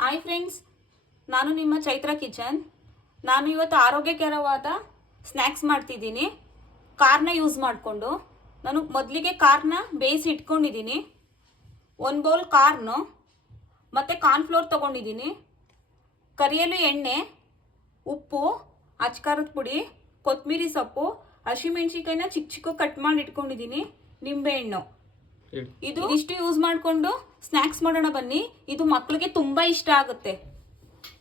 Hi friends ನಾನು ನಿಮ್ಮ Chaitra kitchen. ನಾನು ಇವತ್ತು ಆರೋಗ್ಯಕರವಾದ ಸ್ನ್ಯಾಕ್ಸ್ ಮಾಡ್ತಿದ್ದೀನಿ. ಕಾರ್ನ ಯೂಸ್ ಮಾಡಿಕೊಂಡು. ನಾನು ಮೊದಲಿಗೆ ಕಾರ್ನ ಬೇಯಿಸಿ ಇಟ್ಕೊಂಡಿದ್ದೀನಿ. ಒನ್ ಬೌಲ್ ಕಾರ್ನು ಮತ್ತು ಕಾರ್ನ್ಫ್ಲೋರ್ ತೊಗೊಂಡಿದ್ದೀನಿ. ಕರಿಯಲು ಎಣ್ಣೆ ಉಪ್ಪು ಅಚ್ಕಾರದ ಪುಡಿ ಕೊತ್ತಂಬರಿ ಸೊಪ್ಪು ಹಸಿಮೆಣ್ಸಿಕಾಯಿನ ಚಿಕ್ಕ ಚಿಕ್ಕ ಕಟ್ ಮಾಡಿ ಇಟ್ಕೊಂಡಿದ್ದೀನಿ ನಿಂಬೆಹಣ್ಣು ಇದು ಇಷ್ಟು ಯೂಸ್ ಮಾಡಿಕೊಂಡು ಸ್ನ್ಯಾಕ್ಸ್ ಮಾಡೋಣ ಬನ್ನಿ. ಇದು ಮಕ್ಕಳಿಗೆ ತುಂಬಾ ಇಷ್ಟ ಆಗುತ್ತೆ.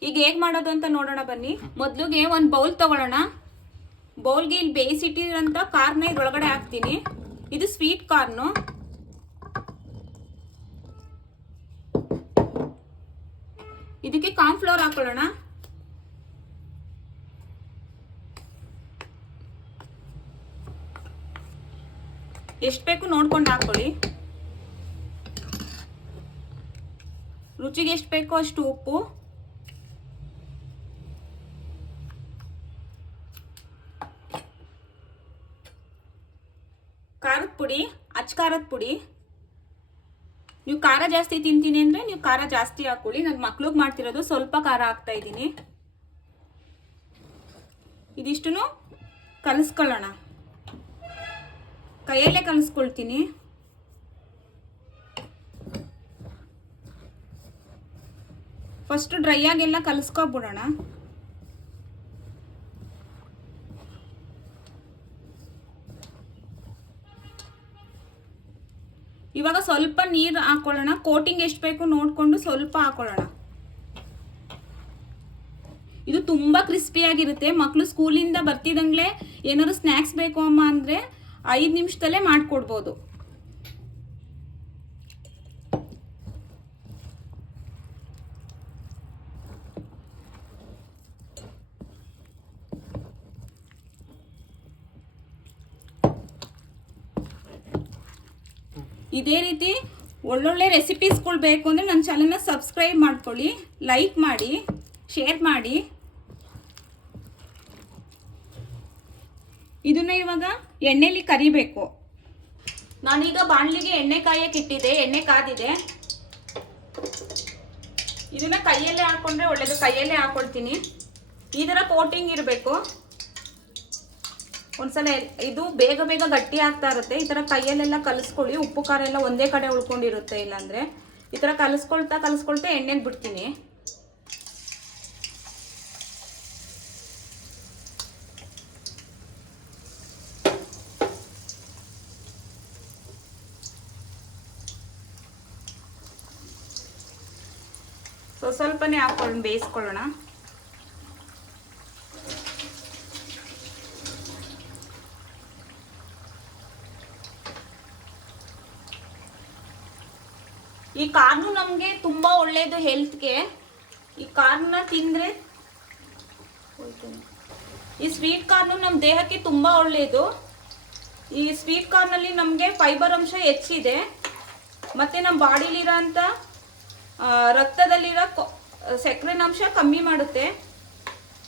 ಈಗ ಹೇಗ್ ಮಾಡೋದು ಅಂತ ನೋಡೋಣ ಬನ್ನಿ. ಮೊದಲಿಗೆ ಒಂದು ಬೌಲ್ ತಗೊಳ್ಳೋಣ. ಬೌಲ್ಗೆ ಇಲ್ಲಿ ಬೇಯಿಸಿಟ್ಟಿರೋಂಥ ಕಾರ್ನ ಇದ್ರೊಳಗಡೆ ಹಾಕ್ತೀನಿ. ಇದು ಸ್ವೀಟ್ ಕಾರ್ನು ಇದಕ್ಕೆ ಕಾರ್ನ್ಫ್ಲವರ್ ಹಾಕೊಳ್ಳೋಣ. ಎಷ್ಟು ಬೇಕು ನೋಡ್ಕೊಂಡು ಹಾಕೊಳ್ಳಿ. ರುಚಿಗೆ ಎಷ್ಟು ಬೇಕೋ ಅಷ್ಟು ಉಪ್ಪು. ಖಾರದ ಪುಡಿ, ಅಚ್ಚ ಖಾರದ ಪುಡಿ. ನೀವು ಖಾರ ಜಾಸ್ತಿ ತಿಂತೀನಿ ಅಂದರೆ ನೀವು ಖಾರ ಜಾಸ್ತಿ ಹಾಕೊಳ್ಳಿ. ನನ್ನ ಮಕ್ಳಿಗೆ ಮಾಡ್ತಿರೋದು ಸ್ವಲ್ಪ ಖಾರ ಹಾಕ್ತಾ ಇದ್ದೀನಿ. ಇದಿಷ್ಟು ಕಲಿಸ್ಕೊಳ್ಳೋಣ. ಕೈಯಲ್ಲೇ ಕಲಿಸ್ಕೊಳ್ತೀನಿ. ಫಸ್ಟ್ ಡ್ರೈ ಆಗೆಲ್ಲ ಕಲಿಸ್ಕೊಬಿಡೋಣ. ಇವಾಗ ಸ್ವಲ್ಪ ನೀರು ಹಾಕೊಳ್ಳೋಣ. ಕೋಟಿಂಗ್ ಎಷ್ಟು ಬೇಕು ನೋಡಿಕೊಂಡು ಸ್ವಲ್ಪ ಹಾಕೊಳ್ಳೋಣ. ಇದು ತುಂಬ ಕ್ರಿಸ್ಪಿಯಾಗಿರುತ್ತೆ ಮಕ್ಕಳು ಸ್ಕೂಲಿಂದ ಬರ್ತಿದಂಗ್ಲೆ ಏನಾದ್ರು ಸ್ನ್ಯಾಕ್ಸ್ ಬೇಕು ಅಮ್ಮ ಅಂದರೆ ಐದು ನಿಮಿಷದಲ್ಲೇ ಮಾಡಿಕೊಡ್ಬೋದು. ಇದೇ ರೀತಿ ಒಳ್ಳೊಳ್ಳೆ ರೆಸಿಪೀಸ್ಗಳು ಬೇಕು ಅಂದರೆ ನನ್ನ ಚಾನಲ್ನ ಸಬ್ಸ್ಕ್ರೈಬ್ ಮಾಡ್ಕೊಳ್ಳಿ ಲೈಕ್ ಮಾಡಿ ಶೇರ್ ಮಾಡಿ. ಇದನ್ನ ಇವಾಗ ಎಣ್ಣೆಲಿ ಕರಿಬೇಕು. ನಾನೀಗ ಬಾಣಲಿಗೆ ಎಣ್ಣೆ ಕಾಯಕ್ಕೆ ಇಟ್ಟಿದ್ದೆ, ಎಣ್ಣೆ ಕಾದಿದೆ. ಇದನ್ನ ಕೈಯಲ್ಲೇ ಹಾಕೊಂಡ್ರೆ ಒಳ್ಳೇದು, ಕೈಯಲ್ಲೇ ಹಾಕೊಳ್ತೀನಿ. ಈ ಥರ ಕೋಟಿಂಗ್ ಇರಬೇಕು. ಒಂದ್ಸಲ ಇದು ಬೇಗ ಬೇಗ ಗಟ್ಟಿ ಆಗ್ತಾ ಇರುತ್ತೆ. ಈ ಥರ ಕೈಯಲ್ಲೆಲ್ಲ ಕಲಿಸ್ಕೊಳ್ಳಿ. ಉಪ್ಪು, ಖಾರ ಎಲ್ಲ ಒಂದೇ ಕಡೆ ಉಳ್ಕೊಂಡಿರುತ್ತೆ. ಇಲ್ಲಾಂದ್ರೆ ಈ ಥರ ಕಲಿಸ್ಕೊಳ್ತಾ ಕಲಿಸ್ಕೊಳ್ತಾ ಎಣ್ಣೆಗೆ ಬಿಡ್ತೀನಿ. ಸೊ ಸ್ವಲ್ಪನೇ ಹಾಕೊಂಡು ಬೇಯಿಸ್ಕೊಳ್ಳೋಣ. ಈ ಕಾರ್ನು ನಮಗೆ ತುಂಬಾ ಒಳ್ಳೆಯದು ಹೆಲ್ತ್ಗೆ ಈ ಕಾರ್ನ ತಿಂದ್ರೆ ಈ ಸ್ವೀಟ್ ಕಾರ್ನು ನಮ್ಮ ದೇಹಕ್ಕೆ ತುಂಬಾ ಒಳ್ಳೆಯದು ಈ ಸ್ವೀಟ್ ಕಾರ್ನಲ್ಲಿ ನಮಗೆ ಫೈಬರ್ ಅಂಶ ಹೆಚ್ಚಿದೆ. ಮತ್ತೆ ನಮ್ಮ ಬಾಡಿಲಿರೋಂಥ ರಕ್ತದಲ್ಲಿರೋ ಕೊ- ಸಕ್ಕರೆನ ಅಂಶ ಕಮ್ಮಿ ಮಾಡುತ್ತೆ.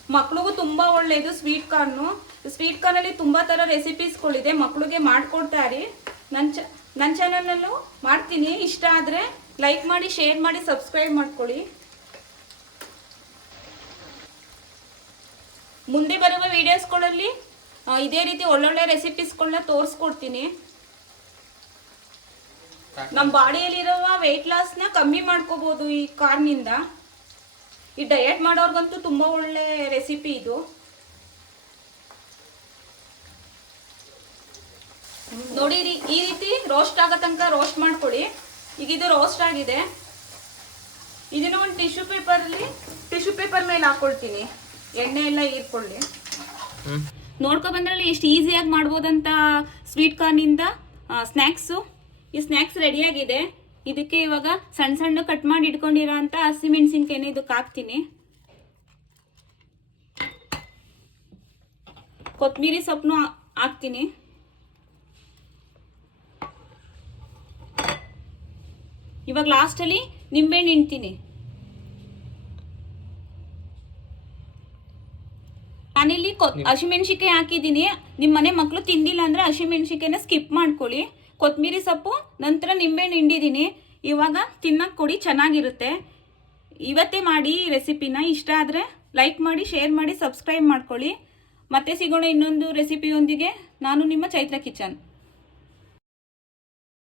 ಮಕ್ಳಿಗೂ ತುಂಬ ಒಳ್ಳೆಯದು ಸ್ವೀಟ್ ಕಾರ್ನು. ಸ್ವೀಟ್ ಕಾರ್ನಲ್ಲಿ ತುಂಬ ಥರ ರೆಸಿಪೀಸ್ಗಳಿದೆ ಮಕ್ಳಿಗೆ ಮಾಡಿಕೊಡ್ತಾರೆ ನನ್ನ ಚ ನನ್ನ ಚಾನಲಲ್ಲೂ ಮಾಡ್ತೀನಿ. ಇಷ್ಟ ಆದರೆ ಲೈಕ್ ಮಾಡಿ ಶೇರ್ ಮಾಡಿ ಸಬ್ಸ್ಕ್ರೈಬ್ ಮಾಡ್ಕೊಳ್ಳಿ. ಮುಂದೆ ಬರುವ ವಿಡಿಯೋಸ್ಗಳಲ್ಲಿ ಇದೇ ರೀತಿ ಒಳ್ಳೊಳ್ಳೆ ರೆಸಿಪೀಸ್ಗಳನ್ನ ತೋರಿಸ್ಕೊಡ್ತೀನಿ. ನಮ್ಮ ಬಾಡಿಯಲ್ಲಿರುವ ವೆಯ್ಟ್ ಲಾಸ್ನ ಕಮ್ಮಿ ಮಾಡ್ಕೋಬೋದು ಈ ಕಾರ್ನಿಂದ ಈ ಡಯಟ್ ಮಾಡೋರ್ಗಂತೂ ತುಂಬ ಒಳ್ಳೆ ರೆಸಿಪಿ ಇದು. ನೋಡಿರಿ ಈ ರೀತಿ ರೋಸ್ಟ್ ಆಗೋ ತನಕ ರೋಸ್ಟ್ ಮಾಡ್ಕೊಳ್ಳಿ. ಈಗ ಇದು ರೋಸ್ಟ್ ಆಗಿದೆ. ಇದನ್ನ ಒಂದು ಟಿಶ್ಯೂ ಪೇಪರಲ್ಲಿ ಟಿಶ್ಯೂ ಪೇಪರ್ ಮೇಲೆ ಹಾಕೊಳ್ತೀನಿ. ಎಣ್ಣೆ ಎಲ್ಲ ಹೀರ್ಕೊಳ್ಳಿ. ನೋಡ್ಕೊ ಬಂದ್ರಲ್ಲಿ ಎಷ್ಟು ಈಸಿಯಾಗಿ ಮಾಡ್ಬೋದಂತ ಸ್ವೀಟ್ ಕಾರ್ನಿಂದ ಸ್ನ್ಯಾಕ್ಸು ಈ ಸ್ನ್ಯಾಕ್ಸ್ ರೆಡಿಯಾಗಿದೆ ಇದಕ್ಕೆ ಇವಾಗ ಸಣ್ಣ ಸಣ್ಣ ಕಟ್ ಮಾಡಿ ಇಟ್ಕೊಂಡಿರೋ ಅಂತ ಹಸಿಮೆಣಸಿನ್ಕಾಯಿನ ಇದಕ್ಕೆ ಹಾಕ್ತೀನಿ. ಕೊತ್ತಂಬರಿ ಸೊಪ್ಪು ಹಾಕ್ತೀನಿ. ಇವಾಗ ಲಾಸ್ಟಲ್ಲಿ ನಿಂಬೆಹಣ್ಣು ಹಿಂಡ್ತೀನಿ. ನಾನಿಲ್ಲಿ ಕೊ- ಹಸಿಮೆಣ್ಸಿಕಾಯಿ ಹಾಕಿದ್ದೀನಿ. ನಿಮ್ಮ ಮನೆ ಮಕ್ಕಳು ತಿಂದಿಲ್ಲ ಅಂದ್ರೆ ಹಸಿಮೆಣ್ಸಿಕಾಯಿನ ಸ್ಕಿಪ್ ಮಾಡ್ಕೊಳ್ಳಿ. ಕೊತ್ತಂಬರಿ ಸೊಪ್ಪು ನಂತರ ನಿಂಬೆಹಣ್ಣು ಹಿಂಡಿದ್ದೀನಿ. ಇವಾಗ ತಿನ್ನಕ್ಕೆ ಕೊಡಿ ಚೆನ್ನಾಗಿರುತ್ತೆ. ಇವತ್ತೇ ಮಾಡಿ ಈ ರೆಸಿಪಿನ ಇಷ್ಟ ಆದರೆ ಲೈಕ್ ಮಾಡಿ ಶೇರ್ ಮಾಡಿ ಸಬ್ಸ್ಕ್ರೈಬ್ ಮಾಡ್ಕೊಳ್ಳಿ. ಮತ್ತೆ ಸಿಗೋಣ ಇನ್ನೊಂದು ರೆಸಿಪಿಯೊಂದಿಗೆ ನಾನು ನಿಮ್ಮ ಚೈತ್ರ ಕಿಚನ್.